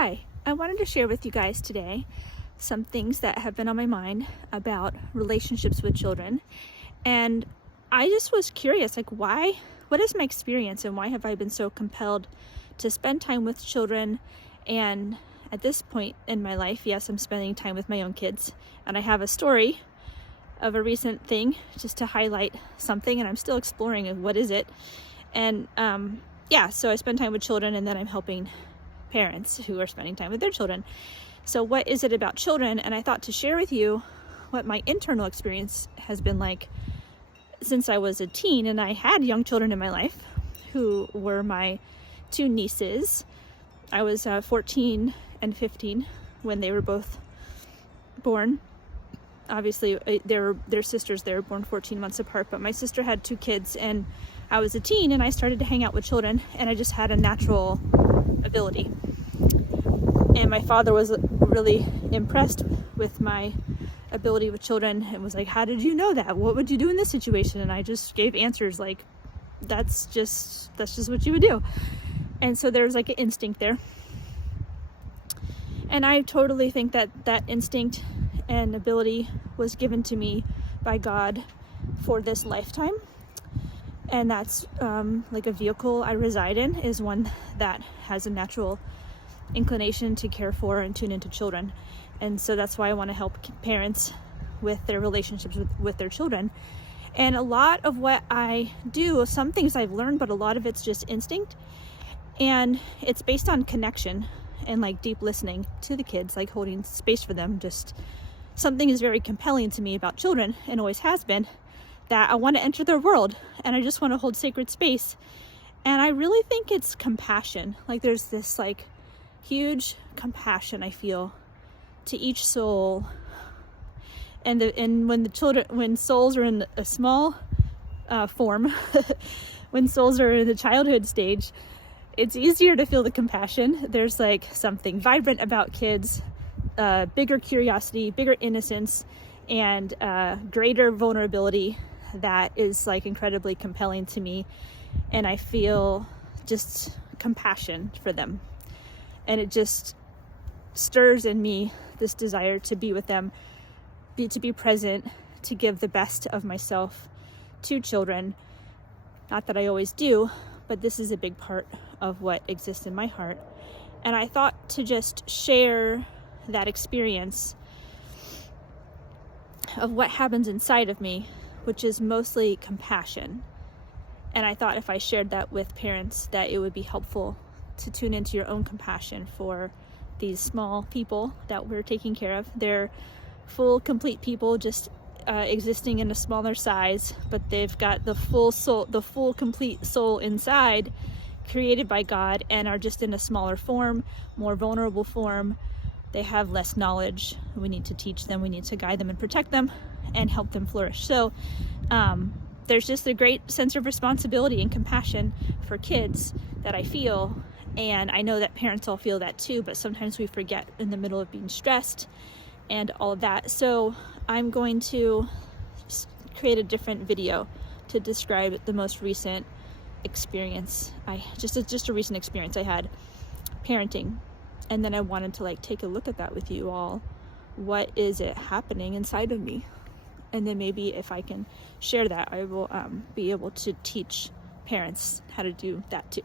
Hi, I wanted to share with you guys today some things that have been on my mind about relationships with children. And I just was curious, what is my experience and why have I been so compelled to spend time with children? And at this point in my life, yes, I'm spending time with my own kids. And I have a story of a recent thing just to highlight something, and I'm still exploring what is it. And so I spend time with children, and then I'm helping parents who are spending time with their children. So what is it about children? And I thought to share with you what my internal experience has been like since I was a teen, and I had young children in my life who were my two nieces. I was 14 and 15 when they were both born. Obviously, they're sisters. They were born 14 months apart, but my sister had two kids, and I was a teen, and I started to hang out with children, and I just had a natural ability. And my father was really impressed with my ability with children and was like, "How did you know that? What would you do in this situation?" And I just gave answers like, that's just what you would do. And so there's like an instinct there. And I totally think that instinct and ability was given to me by God for this lifetime. And that's like a vehicle I reside in is one that has a natural inclination to care for and tune into children. And so that's why I want to help parents with their relationships with their children. And a lot of what I do, some things I've learned, but a lot of it's just instinct. And it's based on connection and like deep listening to the kids, like holding space for them. Just something is very compelling to me about children, and always has been, that I want to enter their world and I just want to hold sacred space. And I really think it's compassion. Like there's this like huge compassion I feel to each soul. And when souls are in a small form, when souls are in the childhood stage, it's easier to feel the compassion. There's like something vibrant about kids, bigger curiosity, bigger innocence, and greater vulnerability that is like incredibly compelling to me. And I feel just compassion for them. And it just stirs in me this desire to be with them, to be present, to give the best of myself to children. Not that I always do, but this is a big part of what exists in my heart. And I thought to just share that experience of what happens inside of me, which is mostly compassion. And I thought if I shared that with parents, that it would be helpful to tune into your own compassion for these small people that we're taking care of. They're full, complete people, just existing in a smaller size, but they've got the full soul, the full, complete soul inside, created by God, and are just in a smaller form, more vulnerable form. They have less knowledge. We need to teach them, we need to guide them and protect them and help them flourish. So there's just a great sense of responsibility and compassion for kids that I feel. And I know that parents all feel that too, but sometimes we forget in the middle of being stressed and all of that. So I'm going to create a different video to describe the most recent experience. Just a recent experience I had parenting. And then I wanted to like take a look at that with you all. What is it happening inside of me? And then maybe if I can share that, I will be able to teach parents how to do that too.